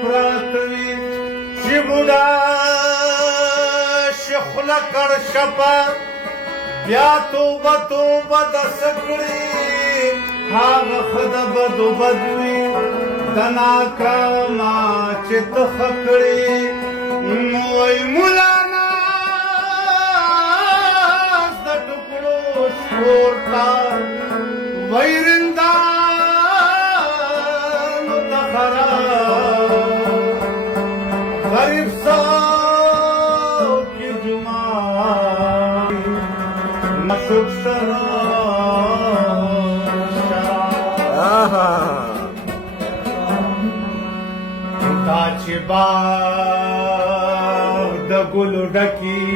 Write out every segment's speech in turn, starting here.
پراتوي چې بوډا شي خوله کړ شپه بیا توبه توبه د سکړي هغه ښځه بدو بد وي د ناکامه چې ته ښه کړې نو وایي مولانا د ټوکړو شور ته وایي رندانو ته خراب غریب صاحب کی جمعه مشوق دا چې باغ د ګلو ډکي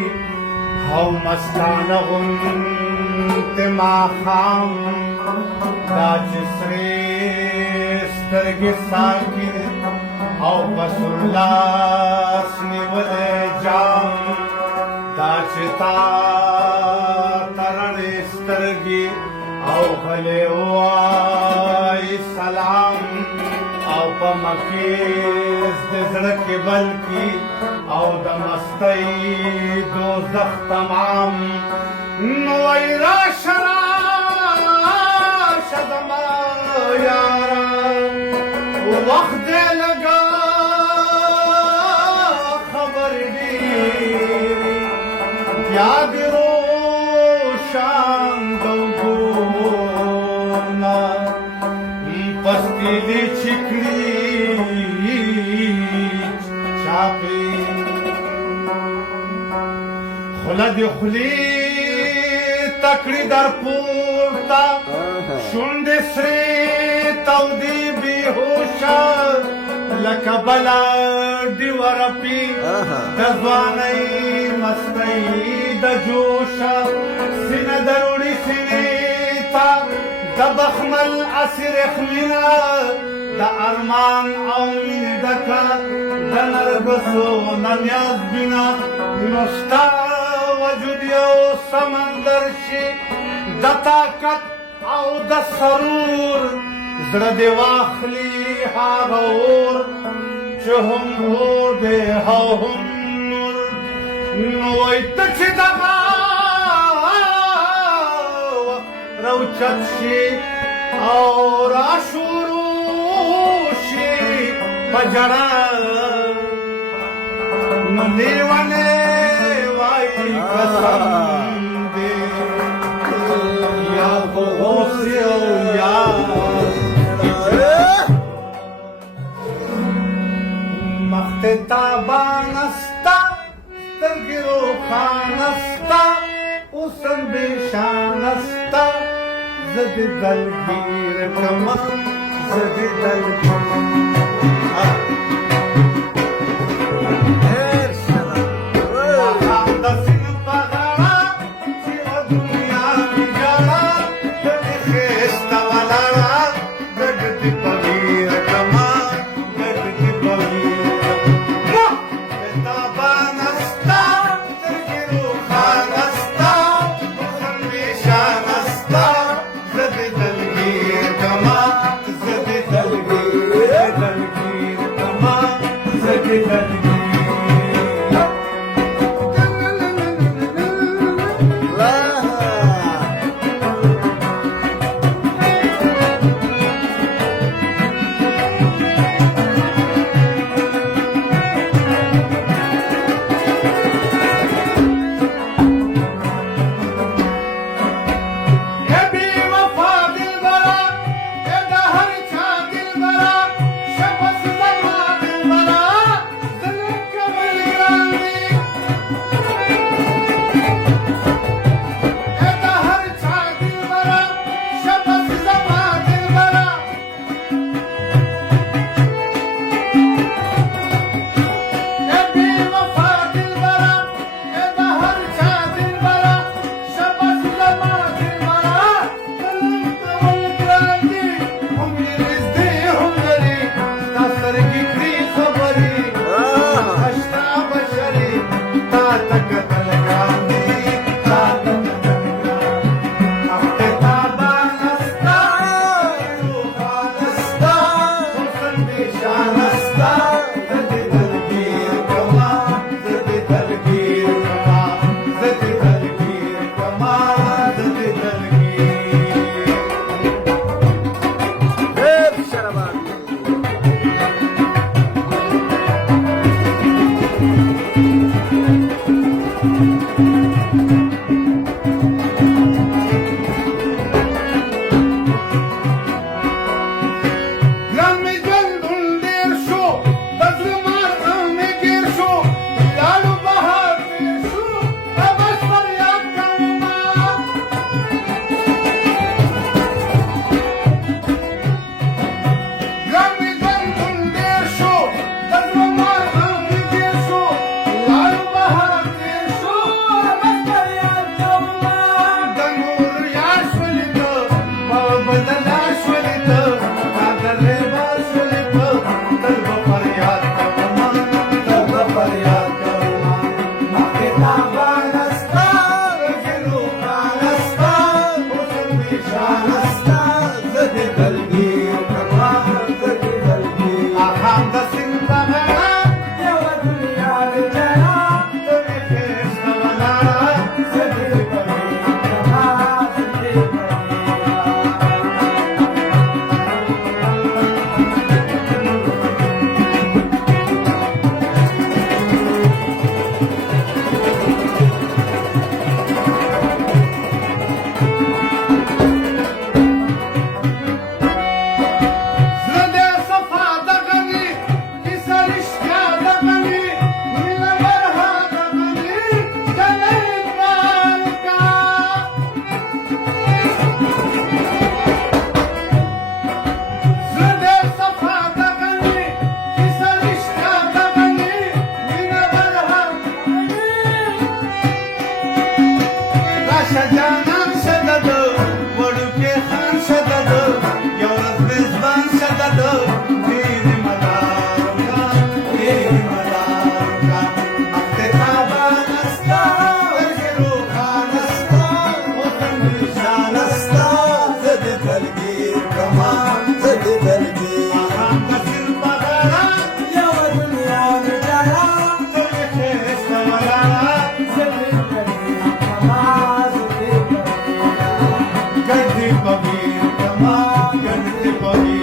او مستانه غوندې ماښام دا چې سرې سترګې ساکي او په سور لاس نیولی جام دا چې تا ته رڼې سترګې او غلې ووایي سلام او په مکیز د زړه کې بلکې او د مستۍ دوزخ تمام نو وایي راشه راشه زما یاره وخت دی لږه خبرې ډېرې بیا دې روشن د وګورنه پستی دی چکلی چاپی خلا دی خلی تکڑی در پورتا شند سری تو دی بیهوشا لکا بلا دی ورپی دزوانی مستی د جوشا سین دروڑی سینیتا د بخمل اسیر اخمینا د ارمان او مین دکا د نرگسو نمیاز بینا نستا وجود یو سمندر شي د طاقت او د سرور زړه دې واخلي هغه اور چې هم اور دی او هم نور نو وایي ته چې دغه روچت شي او را شروع شي په ژړا نو لیونی وایي قسم دی یا خو غوث یو یا مخ ته تابانه ستا سترګې روښانه ستا اوس اندېښانه ستا زه دې دلګیر کړمه زه دې ماښام د سیند په غاړه چې و دنیا کې ژړه ګډې ښایسته ولاړه ګډ دې په ویر کړمه ګډ دې په ویر کړمه تابانه ستا سترګې روښانه ستا اوس اندېښانه ستا زه دې دلګیر کړمه زه دې دلګیر کړمه زه دې دلګیر Namaste.